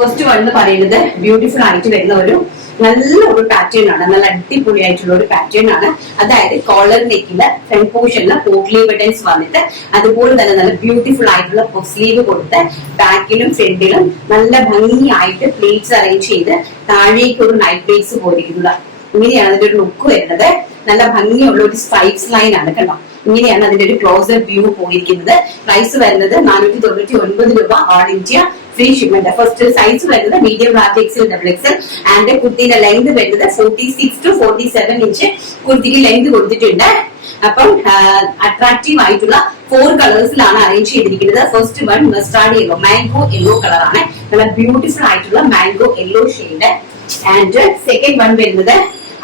First one എന്ന് പറയുന്നത് beautiful ആയിട്ട് വരുന്ന ഒരു നല്ലൊരു പാറ്റേൺ ആണ്. നല്ല അടിപൊളിയായിട്ടുള്ള ഒരു പാറ്റേൺ ആണ്. അതായത് കോളർ നെക്കില് ഫ്രണ്ട് പോർഷനില് പോട്ട്ലി ബട്ടൺസ് വന്നിട്ട് അതുപോലെ തന്നെ നല്ല ബ്യൂട്ടിഫുൾ ആയിട്ടുള്ള സ്ലീവ് കൊടുത്ത് ബാക്കിലും ഫ്രണ്ടിലും നല്ല ഭംഗിയായിട്ട് പ്ലേറ്റ്സ് അറേഞ്ച് ചെയ്ത് താഴേക്ക് ഒരു നൈറ്റ് പ്ലേറ്റ്സ് പോയിരിക്കുന്നത്. ഇങ്ങനെയാണ് അതിന്റെ ഒരു ലുക്ക് വരുന്നത്. നല്ല ഭംഗിയുള്ള ഒരു സ്ട്രൈപ്സ് ലൈൻ ആണ് കണ്ടോ. ഇങ്ങനെയാണ് അതിന്റെ ഒരു ക്ലോസർ വ്യൂ പോയിരിക്കുന്നത്. പ്രൈസ് വരുന്നത് 499 രൂപ. All India free shipment. First size വരുന്നത് medium, large, XL, double XL. And കുർത്തിന്റെ ലെങ്ത് വരുന്നത് 46 to 47 ഇഞ്ച് കുർത്തിക്ക് ലെങ്ത് കൊടുത്തിട്ടുണ്ട്. അപ്പം അട്രാക്റ്റീവ് ആയിട്ടുള്ള 4 കളേഴ്സിലാണ് അറേഞ്ച് ചെയ്തിരിക്കുന്നത്. First one mustard yellow, mango yellow കളറാണ്. നല്ല ബ്യൂട്ടിഫുൾ ആയിട്ടുള്ള mango yellow shade. And second one വരുന്നത്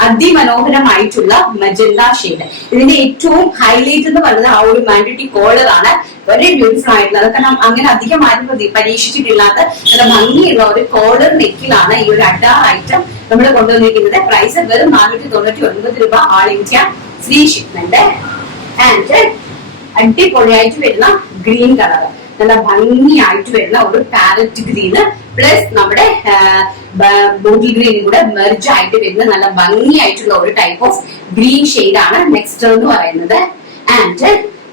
അതിമനോഹരമായിട്ടുള്ള മജന്ത ഷെയ്ഡ്. ഇതിന്റെ ഏറ്റവും ഹൈലൈറ്റ് എന്ന് പറയുന്നത് ആ ഒരു മാൻഡറ്റി കോളർ ആണ്. വളരെ ബ്യൂട്ടിഫുൾ ആയിട്ടുള്ളത്. കാരണം അങ്ങനെ അധികം ആരും പരീക്ഷിച്ചിട്ടില്ലാത്ത നല്ല ഭംഗിയുള്ള ഒരു കോളർ നെക്കിലാണ് ഈ ഒരു അഡാർ ഐറ്റം നമ്മൾ കൊണ്ടുവന്നിരിക്കുന്നത്. പ്രൈസ് വെറും 499 രൂപ. ആൾ ഇന്ത്യ ഫ്രീ ഷിപ്മെന്റ്. ആൻഡ് അടിപൊളിയായിട്ട് വരുന്ന ഗ്രീൻ കളർ, നല്ല ഭംഗിയായിട്ട് വരുന്ന ഒരു പാരറ്റ് ഗ്രീന് പ്ലസ് നമ്മുടെ ബോട്ടിൽ ഗ്രീനും കൂടെ മെർജ് ആയിട്ട് വരുന്ന നല്ല ഭംഗിയായിട്ടുള്ള ഒരു ടൈപ്പ് ഓഫ് ഗ്രീൻ ഷെയ്ഡ് ആണ് നെക്സ്റ്റ് എന്ന് പറയുന്നത്. ആൻഡ്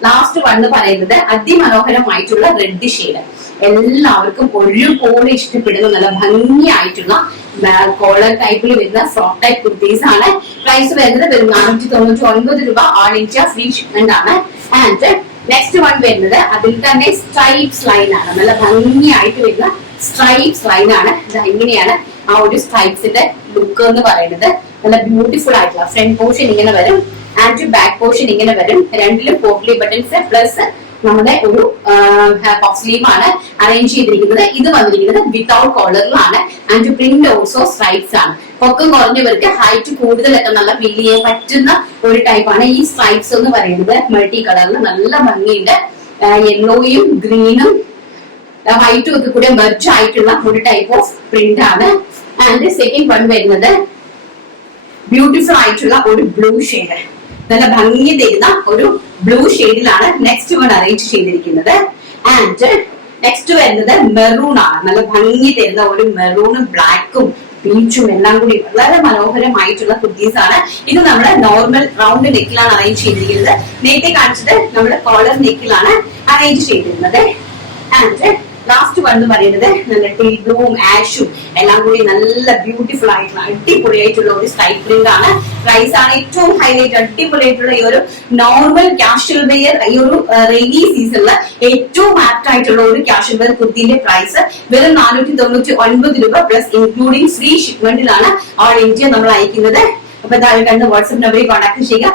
ലാസ്റ്റ് വൺ എന്ന് പറയുന്നത് അതിമനോഹരമായിട്ടുള്ള റെഡ് ഷെയ്ഡ്. എല്ലാവർക്കും ഒരുപോലെ ഇഷ്ടപ്പെടുന്ന നല്ല ഭംഗിയായിട്ടുള്ള കോളർ ടൈപ്പിൽ വരുന്ന ഫ്രോക്ക് ടൈപ്പ് കുർത്തീസ് ആണ്. പ്രൈസ് വരുന്നത് വെറും 499 രൂപ. ഓൾ ഇന്ത്യ ഫ്രീ ഷിപ്മെന്റ് ആണ്. ആൻഡ് നെക്സ്റ്റ് വൺ വരുന്നത് അതിൽ തന്നെ സ്ട്രൈപ്സ് ലൈൻ ആണ്. നല്ല ഭംഗിയായിട്ട് വരുന്ന സ്ട്രൈപ്സ് ലൈൻ ആണ്. ഇങ്ങനെയാണ് ആ ഒരു സ്ട്രൈപ്സിന്റെ ലുക്ക് എന്ന് പറയുന്നത്. നല്ല ബ്യൂട്ടിഫുൾ ആയിട്ടുള്ള ഫ്രണ്ട് പോർഷൻ ഇങ്ങനെ വരും, ആൻഡ് ബാക്ക് പോർഷൻ ഇങ്ങനെ വരും. രണ്ടിലും പോട്ട്ലി ബട്ടൺസ് പ്ലസ് നമ്മുടെ ഒരു പഫ് സ്ലീവ് ആണ് അറേഞ്ച് ചെയ്തിരിക്കുന്നത്. ഇത് വന്നിരിക്കുന്നത് വിത്തൗട്ട് കോളറിലാണ്. ആൻഡ് പ്രിന്റ് ഓൾസോ സ്ട്രൈപ്സ് ആണ്. പൊക്കം കുറഞ്ഞവർക്ക് ഹൈറ്റ് കൂടുതലൊക്കെ നല്ല ഫീൽ ചെയ്യാൻ പറ്റുന്ന ഒരു ടൈപ്പാണ് ഈ സ്ട്രൈപ്സ് എന്ന് പറയുന്നത്. മൾട്ടി കളറിൽ നല്ല ഭംഗിയുണ്ട്. യെല്ലോയും ഗ്രീനും വൈറ്റും ഒക്കെ കൂടെ മെർജ് ആയിട്ടുള്ള ഒരു ടൈപ്പ് ഓഫ് പ്രിന്റ് ആണ്. ആൻഡ് സെക്കൻഡ് വൺ വരുന്നത് ബ്യൂട്ടിഫുൾ ആയിട്ടുള്ള ഒരു ബ്ലൂ ഷെയ്ഡ്, നല്ല ഭംഗി തരുന്ന ഒരു ബ്ലൂ ഷെയ്ഡിലാണ് നെക്സ്റ്റ് വൺ അറേഞ്ച് ചെയ്തിരിക്കുന്നത്. ആൻഡ് നെക്സ്റ്റ് വരുന്നത് മെറൂൺ ആണ്. നല്ല ഭംഗി തരുന്ന ഒരു മെറൂണും ബ്ലാക്കും പീച്ചും എല്ലാം കൂടി വളരെ മനോഹരമായിട്ടുള്ള കുർത്തീസ് ആണ്. ഇത് നമ്മുടെ നോർമൽ റൗണ്ട് നെക്കിലാണ് അറേഞ്ച് ചെയ്തിരിക്കുന്നത്. നേരത്തെ കാണിച്ചത് നമ്മുടെ കോളർ നെക്കിലാണ് അറേഞ്ച് ചെയ്തിരുന്നത്. ആൻഡ് ലാസ്റ്റ് വൺ എന്ന് പറയുന്നത് നല്ല ടീ ബ്ലൂവും ആഷും എല്ലാം കൂടി നല്ല ബ്യൂട്ടിഫുൾ ആയിട്ടുള്ള അടിപൊളിയായിട്ടുള്ള ഒരു സ്ട്രൈപ്പ് പ്രിന്റ് ആണ്. പ്രൈസ് ആണ് ഏറ്റവും ഹൈലൈറ്റ്. അടിപൊളിയായിട്ടുള്ള ഈ ഒരു നോർമൽ കാഷ്വൽ വെയർ, ഈ ഒരു റെയിനി സീസണില് ഏറ്റവും ആപ്റ്റ് ആയിട്ടുള്ള ഒരു കാഷ്വൽ വെയർ കുർത്തിന്റെ പ്രൈസ് വെറും 499 രൂപ പ്ലസ് ഇൻക്ലൂഡിംഗ് ഫ്രീ ഷിപ്മെന്റിലാണ് ഓൾ ഇന്ത്യ നമ്മൾ അയക്കുന്നത്. അപ്പൊ താഴെ കണ്ട് വാട്സ്ആപ്പ് നമ്പറിൽ കോൺടാക്ട് ചെയ്യുക.